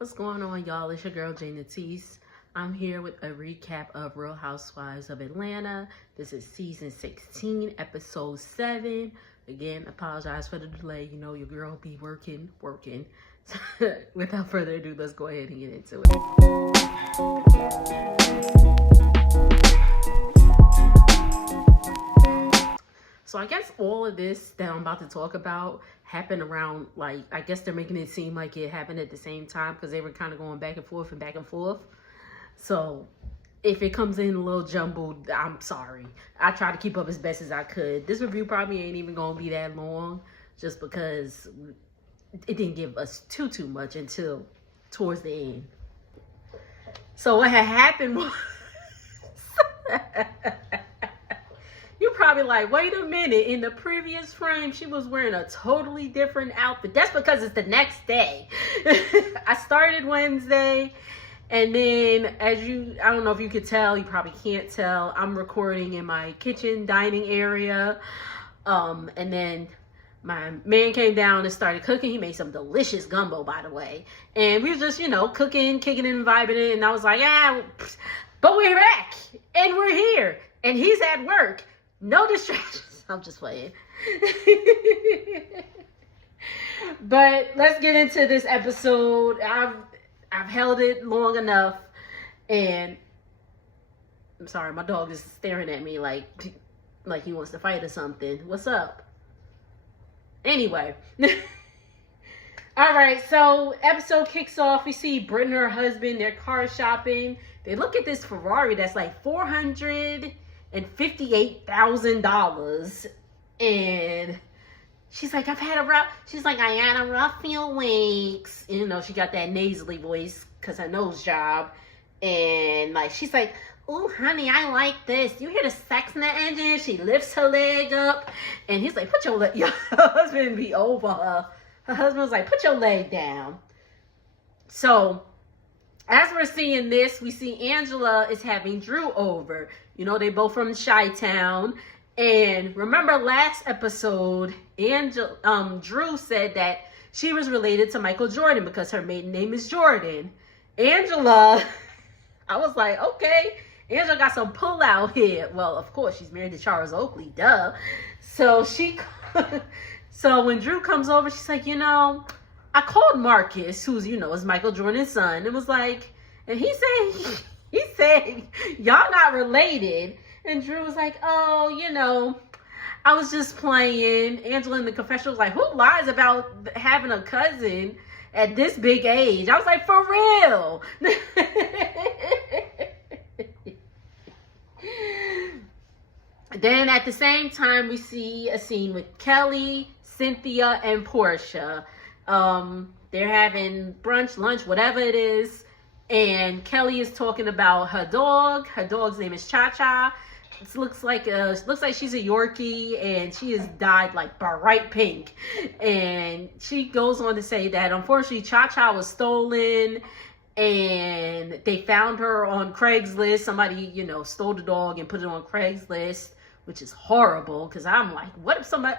What's going on, y'all? It's your girl, Jane Natisse. I'm here with a recap of Real Housewives of Atlanta. This is season 16, episode 7. Again, apologize for the delay. You know, your girl be working. Without further ado, let's go ahead and get into it. So I guess all of this that I'm about to talk about happened around, like, I guess they're making it seem like it happened at the same time because they were kind of going back and forth. So if it comes in a little jumbled, I'm sorry. I tried to keep up as best as I could. This review probably ain't even going to be that long just because it didn't give us too much until towards the end. So what had happened was... You're probably like, wait a minute. In the previous frame, she was wearing a totally different outfit. That's because it's the next day. I started Wednesday. And then, I don't know if you could tell. You probably can't tell. I'm recording in my kitchen dining area. And then my man came down and started cooking. He made some delicious gumbo, by the way. And we were just, cooking, kicking and vibing it. And I was like, but we're back. And we're here. And he's at work. No distractions. I'm just playing. But let's get into this episode. I've held it long enough, and I'm sorry, my dog is staring at me like he wants to fight or something. What's up? Anyway. All right, so episode kicks off. We see Britt and her husband, they're car shopping. They look at this Ferrari that's like $458,000, and she's like, I had a rough few weeks. She got that nasally voice because her nose job, and she's like, oh honey, I like this. You hear the sex in the engine? She lifts her leg up, and he's like, put your leg. Your husband be over her. Her husband was like, put your leg down. So as we're seeing this, we see Angela is having Drew over. They both from Chi-Town. And remember last episode, Drew said that she was related to Michael Jordan because her maiden name is Jordan. Angela, I was like, okay, Angela got some pull out here. Well, of course, she's married to Charles Oakley, duh. So so when Drew comes over, she's like, I called Marcus, who's, is Michael Jordan's son, and was like, and he said, y'all not related. And Drew was like, oh, I was just playing. Angela in the confessional was like, who lies about having a cousin at this big age? I was like, for real. Then at the same time, we see a scene with Kelly, Cynthia, and Porsha. They're having brunch, lunch, whatever it is. And Kelly is talking about her dog. Her dog's name is Cha-Cha. It looks like she's a Yorkie, and she is dyed like bright pink. And she goes on to say that unfortunately Cha-Cha was stolen, and they found her on Craigslist. Somebody, stole the dog and put it on Craigslist, which is horrible because I'm like, what if somebody...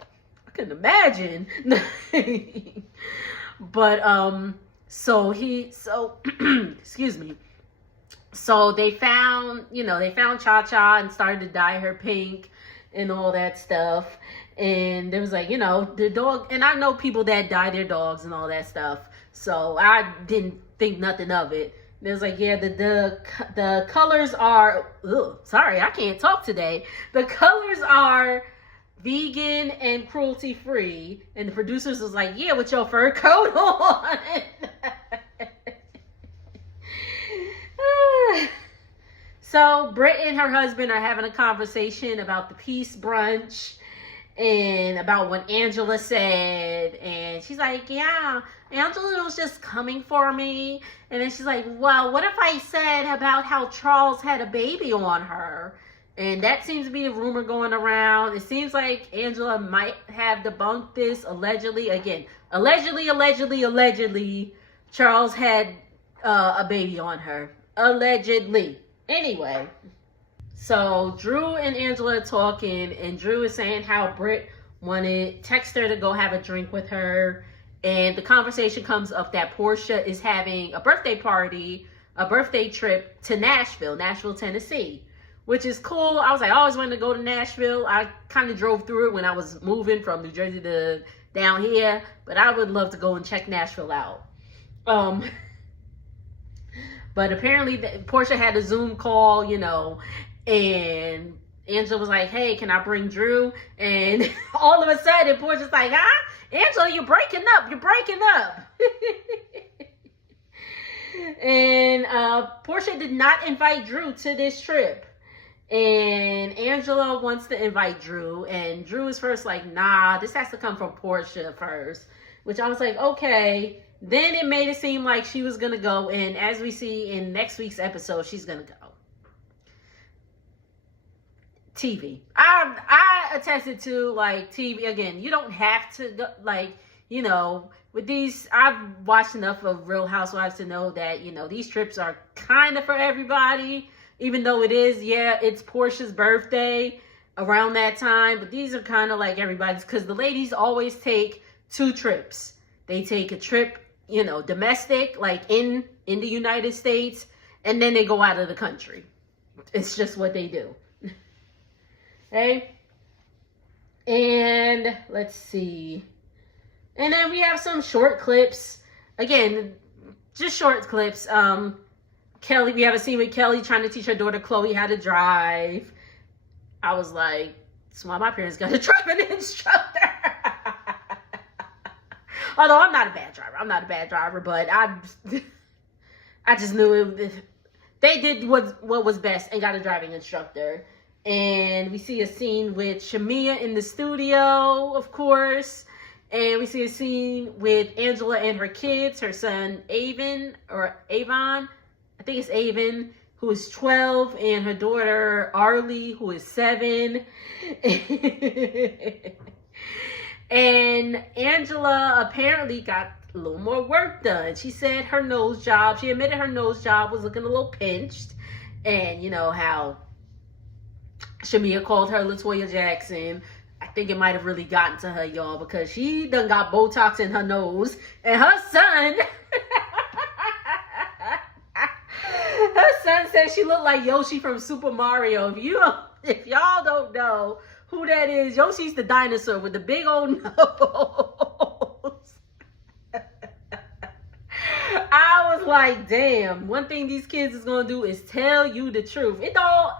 I couldn't imagine. But excuse me. So they found Cha-Cha and started to dye her pink and all that stuff. And there was like, the dog, and I know people that dye their dogs and all that stuff. So I didn't think nothing of it. There's like, yeah, the colors are, sorry, I can't talk today. The colors are vegan and cruelty free. And the producers was like, yeah, with your fur coat on. So Britt and her husband are having a conversation about the peace brunch and about what Angela said. And she's like, yeah, Angela was just coming for me. And then she's like, well, what if I said about how Charles had a baby on her? And that seems to be a rumor going around. It seems like Angela might have debunked this allegedly. Again, allegedly, Charles had a baby on her. Allegedly. Anyway, so Drew and Angela are talking, and Drew is saying how Britt texted her to go have a drink with her, And the conversation comes up that Porsha is having a birthday party, a birthday trip to Nashville, Tennessee, which is cool. I was like, I always wanted to go to Nashville. I kind of drove through it when I was moving from New Jersey to down here, but I would love to go and check Nashville out. But apparently Porsha had a Zoom call, you know, and Angela was like, hey, can I bring Drew? And all of a sudden, Porsha's like, Angela, you're breaking up. And Porsha did not invite Drew to this trip. And Angela wants to invite Drew. And Drew is first like, nah, this has to come from Porsha first. Which I was like, okay. Then it made it seem like she was going to go. And as we see in next week's episode, she's going to go. TV. I attested to, like, TV. Again, you don't have to go, like, you know, with these, I've watched enough of Real Housewives to know that, you know, these trips are kind of for everybody. Even though it is, yeah, it's Porsha's birthday around that time. But these are kind of like everybody's, because the ladies always take 2 trips. They take a trip, you know, domestic, like in the United States, and then they go out of the country. It's just what they do. Okay. And let's see. And then we have some short clips. Again, just short clips. Kelly, we have a scene with Kelly trying to teach her daughter Chloe how to drive. I was like, that's why my parents got a driving instructor. Although I'm not a bad driver. But I just knew they did what was best and got a driving instructor. And we see a scene with Shamia in the studio, of course. And we see a scene with Angela and her kids, her son Avon. I think it's Avon, who is 12, and her daughter Arlie, who is 7. And Angela apparently got a little more work done. She said she admitted her nose job was looking a little pinched. And you know how Shamia called her LaToya Jackson. I think it might have really gotten to her, y'all, because she done got Botox in her nose. And her son, said she looked like Yoshi from Super Mario. If y'all don't know who that is, Yoshi's the dinosaur with the big old nose. I was like, damn, one thing these kids is going to do is tell you the truth.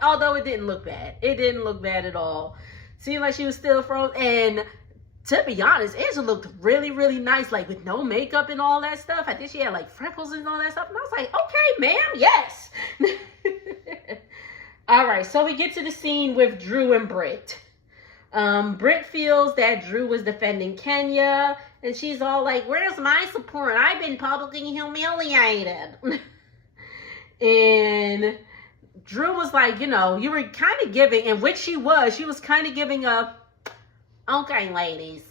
Although it didn't look bad. It didn't look bad at all. Seemed like she was still frozen. And to be honest, Angela looked really, really nice, like with no makeup and all that stuff. I think she had like freckles and all that stuff. And I was like, okay, ma'am, yes. All right, so we get to the scene with Drew and Britt. Britt feels that Drew was defending Kenya, and she's all like, where's my support? I've been publicly humiliated. And Drew was like, you know, you were kind of giving, and which she was kind of giving a, okay, ladies,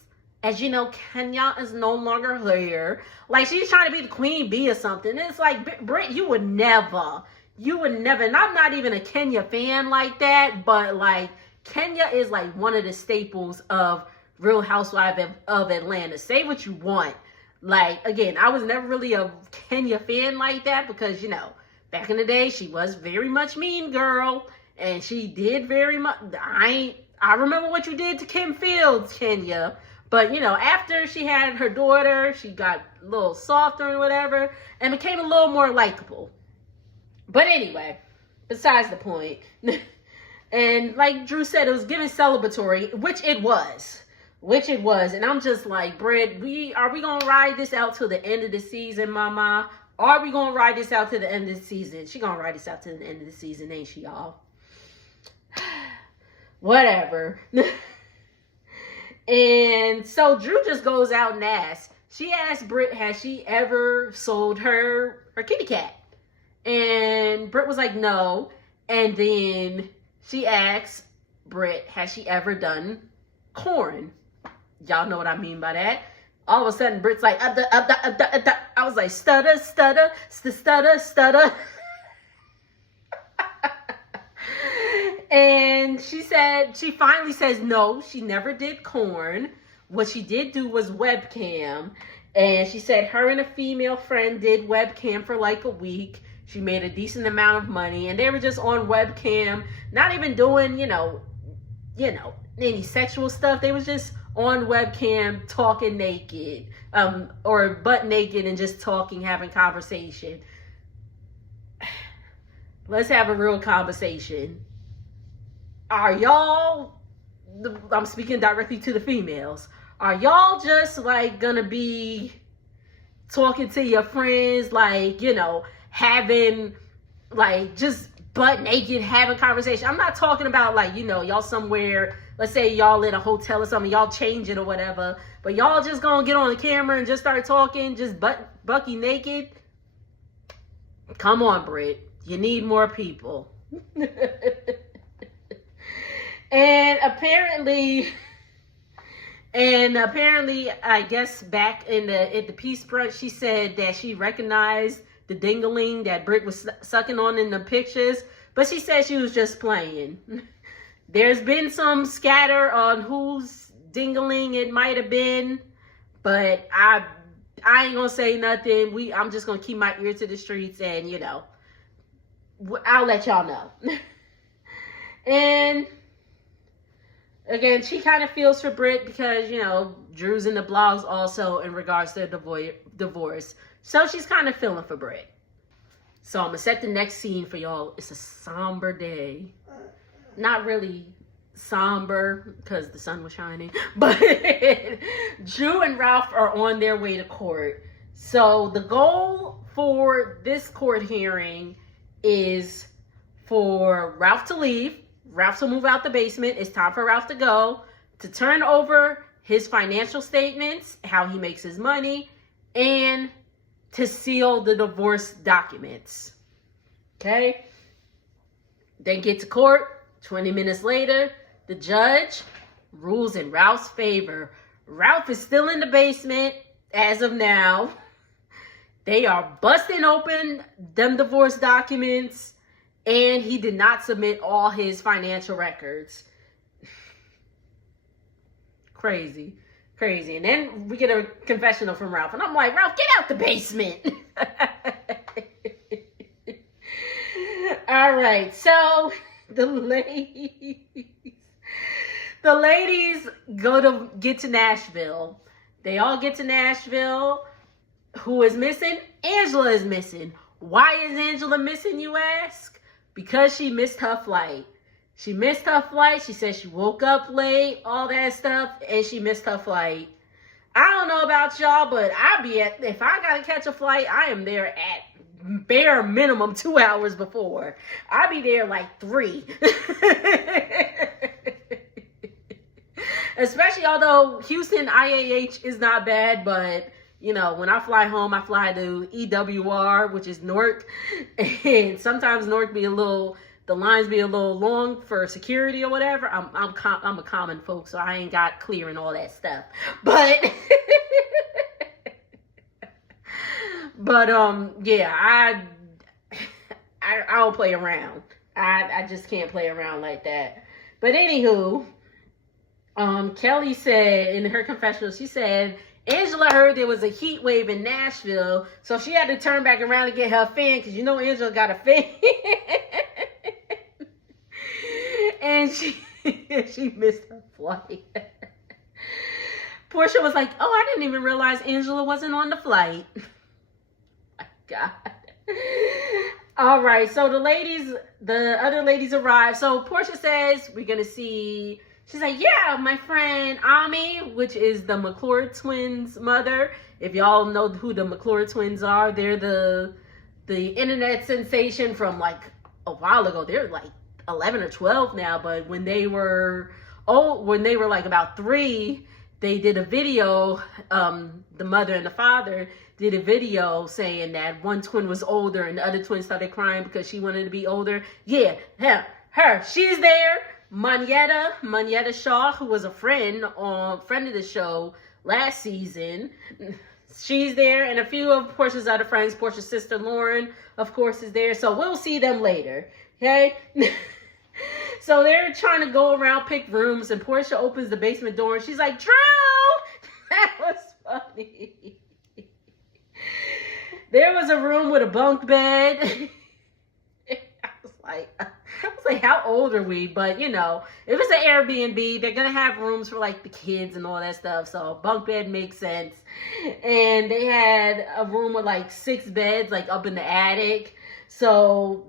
as you know, Kenya is no longer here. Like, she's trying to be the queen bee or something. And it's like, Britt, you would never, and I'm not even a Kenya fan like that, but like, Kenya is like one of the staples of Real Housewives of Atlanta. Say what you want. Like, again, I was never really a Kenya fan like that because, you know, back in the day, she was very much mean girl. And she did very much. I remember what you did to Kim Fields, Kenya. But, you know, after she had her daughter, she got a little softer and whatever. And became a little more likable. But anyway, besides the point. And like Drew said, it was given celebratory, which it was. And I'm just like, Britt, are we going to ride this out till the end of the season, mama? Or are we going to ride this out to the end of the season? She going to ride this out to the end of the season, ain't she, y'all? Whatever. And so Drew just goes out and asks. She asked Britt, has she ever sold her kitty cat? And Britt was like, no. And then she asks Britt, has she ever done corn? Y'all know what I mean by that. All of a sudden, Britt's like, I was like, stutter. And she finally says no, she never did corn. What she did do was webcam. And she said her and a female friend did webcam for like a week. She made a decent amount of money, and they were just on webcam, not even doing, any sexual stuff. They was just on webcam talking naked, or butt naked, and just talking, having conversation. Let's have a real conversation. Are y'all, I'm speaking directly to the females, are y'all just like gonna be talking to your friends, like, having like just butt naked, having conversation? I'm not talking about like, y'all somewhere, let's say y'all in a hotel or something, y'all changing or whatever, but y'all just gonna get on the camera and just start talking, just bucky naked? Come on, Britt. You need more people. And apparently, I guess back at the Peace Brunch, she said that she recognized the dingling that Britt was sucking on in the pictures, but she said she was just playing. There's been some scatter on whose dingling it might have been, but I ain't gonna say nothing. I'm just gonna keep my ear to the streets, and I'll let y'all know. And again, she kind of feels for Britt because, Drew's in the blogs also in regards to divorce. So she's kind of feeling for Britt. So I'm going to set the next scene for y'all. It's a somber day. Not really somber because the sun was shining. But Drew and Ralph are on their way to court. So the goal for this court hearing is for Ralph to leave. Ralph to move out the basement. It's time for Ralph to go, to turn over his financial statements, how he makes his money, and to seal the divorce documents. Okay? They get to court. 20 minutes later, the judge rules in Ralph's favor. Ralph is still in the basement as of now. They are busting open them divorce documents, and he did not submit all his financial records. Crazy. And then we get a confessional from Ralph, and I'm like, Ralph, get out the basement. All right, so the ladies get to Nashville. They all get to Nashville. Who is missing? Angela is missing. Why is Angela missing, you ask? Because she missed her flight. She missed her flight. She said she woke up late, all that stuff, and she missed her flight. I don't know about y'all, but if I gotta catch a flight, I am there at bare minimum 2 hours before. I'll be there like 3. Especially although Houston IAH is not bad, but when I fly home, I fly to EWR, which is Newark, and sometimes Newark the lines be a little long for security or whatever. I'm a common folk, so I ain't got clear and all that stuff. But yeah, I don't play around. I just can't play around like that. But anywho, Kelly said in her confessional, she said Angela heard there was a heat wave in Nashville, so she had to turn back around and get her fan, because Angela got a fan. And she missed her flight. Porsha was like, oh, I didn't even realize Angela wasn't on the flight. My God. All right, so the other ladies arrived. So Porsha says we're going to see... She's like, yeah, my friend Ami, which is the McClure twins' mother. If y'all know who the McClure twins are, they're the internet sensation from like a while ago. They're like 11 or 12 now, but when they were like about 3, they did a video. The mother and the father did a video saying that one twin was older and the other twin started crying because she wanted to be older. Yeah, her, she's there. Monyetta Shaw, who was a friend of the show last season. She's there, and a few of Porsha's other friends. Porsha's sister Lauren, of course, is there. So we'll see them later. Okay? So they're trying to go around, pick rooms, and Porsha opens the basement door, and she's like, Drew! That was funny. There was a room with a bunk bed. I was like, how old are we? But you know, if it's an Airbnb, they're gonna have rooms for like the kids and all that stuff. So a bunk bed makes sense. And they had a room with like 6 beds, like up in the attic. So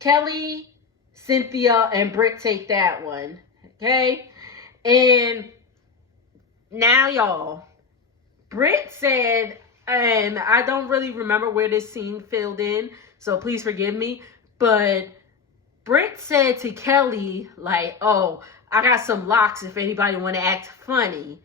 Kelly, Cynthia, and Britt take that one. Okay? And now, y'all, Britt said, and I don't really remember where this scene filled in, so please forgive me, but Britt said to Kelly, like, oh, I got some locks if anybody want to act funny.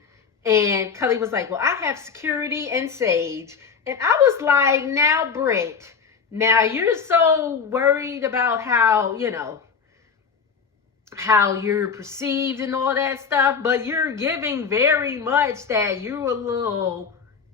And Kelly was like, well, I have security and Sage. And I was like, now, Britt, now you're so worried about how, you know, how you're perceived and all that stuff, but you're giving very much that you're a little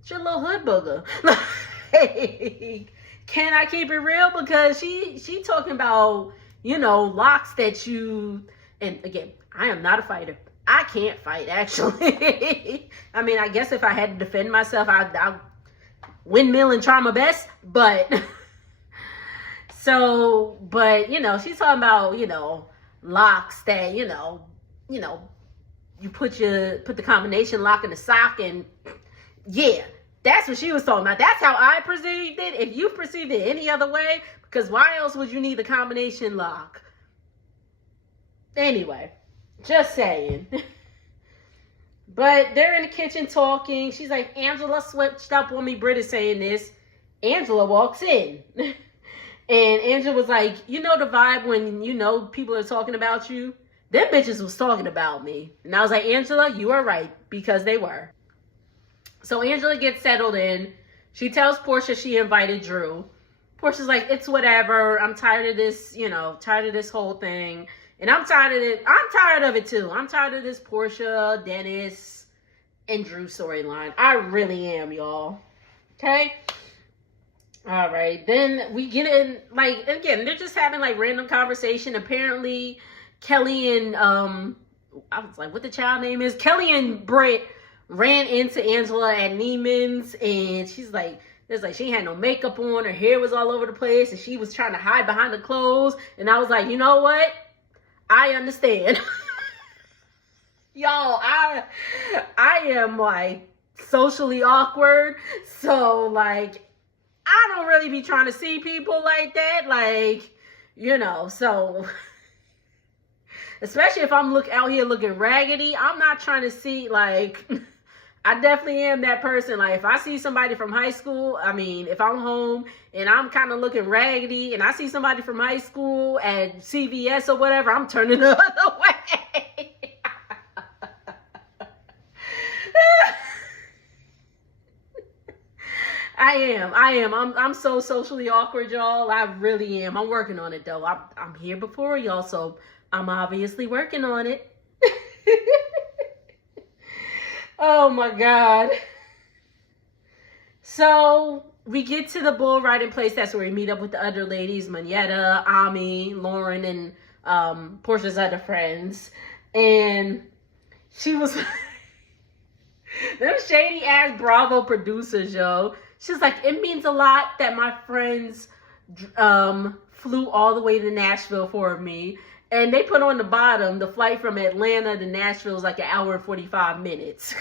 hood booger. Like, can I keep it real? Because she talking about, you know, locks that you, and again, I am not a fighter. I can't fight, actually. I mean, I guess if I had to defend myself, I'd windmill and try my best, but so, but, you know, she's talking about, you know, locks that, you know, you put the combination lock in the sock, and yeah, that's what she was talking about. That's how I perceived it. If you perceived it any other way, because why else would you need the combination lock? Anyway, just saying. But they're in the kitchen talking. She's like, Angela switched up on me. Britt is saying this. Angela walks in. And Angela was like, you know the vibe when, you know, people are talking about you? Them bitches was talking about me. And I was like, Angela, you are right, because they were. So Angela gets settled in. She tells Porsha she invited Drew. Portia's like, it's whatever. I'm tired of this, you know, tired of this whole thing. And I'm tired of it. I'm tired of it too. I'm tired of this Porsha, Dennis, and Drew storyline. I really am, y'all. Okay? All right, then we get in, like, again, they're just having, like, random conversation. Apparently, Kelly and, I was like, what the child name is? Kelly and Britt ran into Angela at Neiman's, and she's like, it's like she had no makeup on, her hair was all over the place, and she was trying to hide behind the clothes. And I was like, you know what? I understand. Y'all, I am, like, socially awkward, so, like, I don't really be trying to see people like that, like, you know, so, especially if I'm out here looking raggedy, I'm not trying to see, like, I definitely am that person. Like, if I see somebody from high school, I mean, if I'm home and I'm kind of looking raggedy and I see somebody from high school at CVS or whatever, I'm turning the other way. I am. I'm so socially awkward, y'all. I really am. I'm working on it, though. I'm here before y'all, so I'm obviously working on it. Oh, my God. So we get to the bull riding place. That's where we meet up with the other ladies, Manetta, Ami, Lauren, and Portia's other friends. And she was them shady ass Bravo producers, yo. She's like, it means a lot that my friends flew all the way to Nashville for me. And they put on the bottom, the flight from Atlanta to Nashville is like 1 hour and 45 minutes.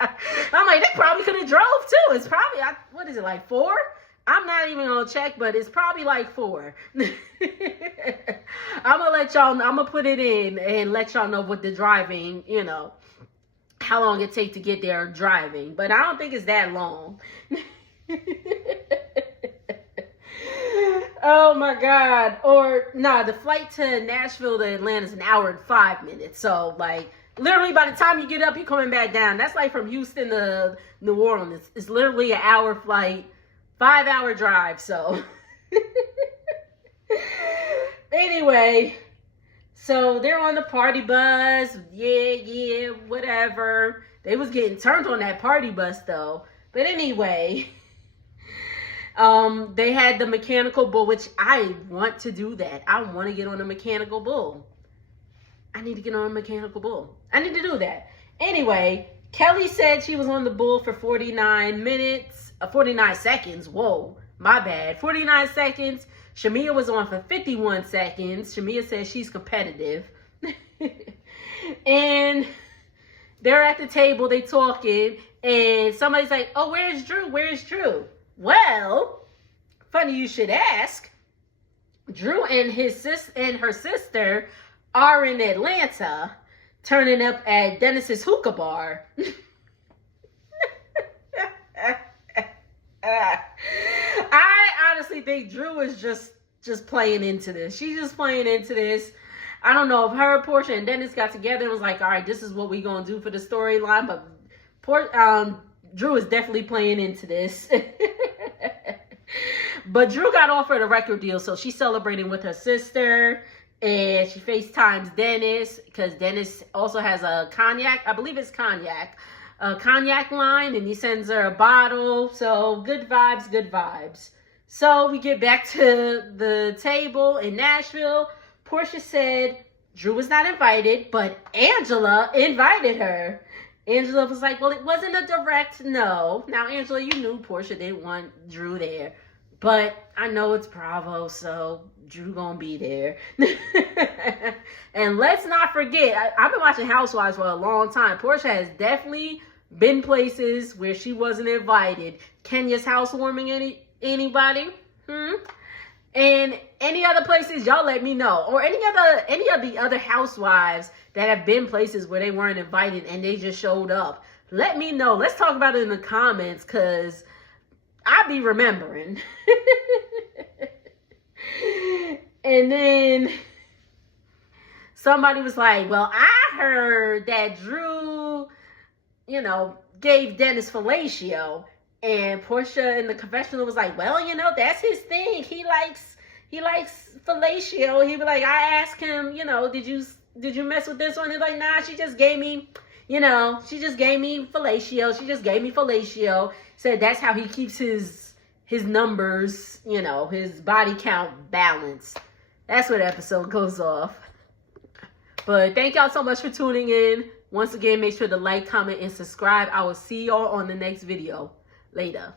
I'm like, they probably could have drove too. It's probably, what is it, like 4? I'm not even going to check, but it's probably like 4. I'm going to let y'all, I'm going to put it in and let y'all know what the driving, you know, how long it takes to get there driving. But I don't think it's that long. Oh my God. Or the flight to Nashville to Atlanta is 1 hour and 5 minutes. So like literally by the time you get up, you're coming back down. That's like from Houston to New Orleans. It's literally an hour flight, 5-hour drive. So anyway, so they're on the party bus. Yeah, whatever. They was getting turned on that party bus though. But anyway, they had the mechanical bull, which I want to do that. I want to get on a mechanical bull. I need to get on a mechanical bull. I need to do that. Anyway, Kelly said she was on the bull for 49 minutes. 49 seconds. Whoa, my bad. 49 seconds. Shamia was on for 51 seconds. Shamia says she's competitive. And they're at the table, they talking, and somebody's like, oh, where's Drew? Where's Drew? Well, funny you should ask. Drew and her sister are in Atlanta, turning up at Dennis's hookah bar. I honestly think Drew is just playing into this. She's just playing into this. I don't know if her, Porsha, and Dennis got together and was like, all right, this is what we're going to do for the storyline. But Drew is definitely playing into this. But Drew got offered a record deal, so she's celebrating with her sister. And she FaceTimes Dennis because Dennis also has a cognac. I believe it's cognac. A cognac line, and he sends her a bottle. So good vibes, good vibes. So we get back to the table in Nashville. Porsha said Drew was not invited, but Angela invited her. Angela was like, well, it wasn't a direct no. Now, Angela, you knew Porsha didn't want Drew there. But I know it's Bravo, so Drew gonna be there. And let's not forget, I've been watching Housewives for a long time. Porsha has definitely been places where she wasn't invited. Kenya's housewarming anybody? And any other places, y'all let me know. Or any of the other housewives that have been places where they weren't invited and they just showed up. Let me know. Let's talk about it in the comments, because I be remembering. And then somebody was like, well, I heard that Drew, gave Dennis fellatio. And Porsha in the confessional was like, well, that's his thing. He likes fellatio. He was like, I asked him, did you mess with this one? He's like, nah, she just gave me, fellatio. She just gave me fellatio. Said that's how he keeps his numbers, his body count balanced. That's what episode goes off. But thank y'all so much for tuning in. Once again, make sure to like, comment, and subscribe. I will see y'all on the next video. Later.